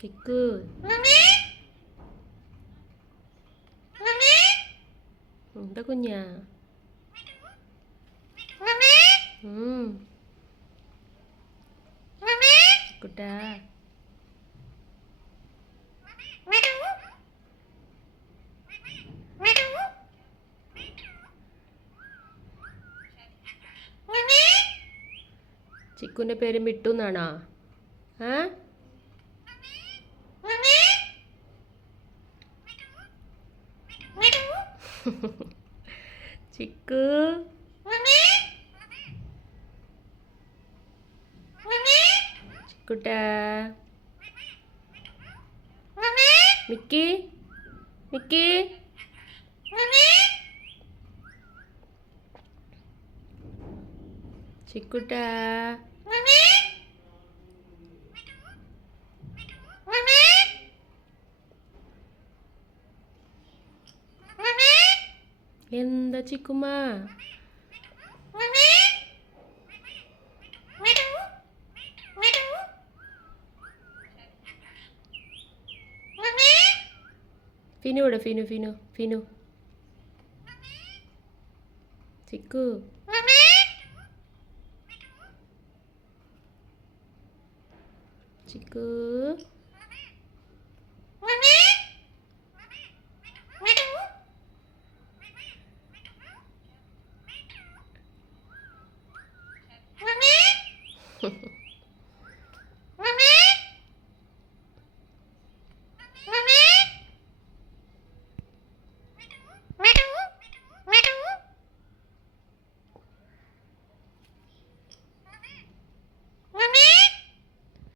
ചിക്കു എന്താ കുഞ്ഞാ? കുട്ടാ ചിക്കുൻ്റെ പേര് മിട്ടു എന്നാണോ? ആ ചിക്കു ചിക്കുട്ടാ മിക്കി മിക്കി ചിക്കുട്ടാ എന്താ ചിക്കുമ്മ? ഫിനു ഇവിടെ ഫിനു ഫിനു ഫിനു ചിക്കു ചിക്കു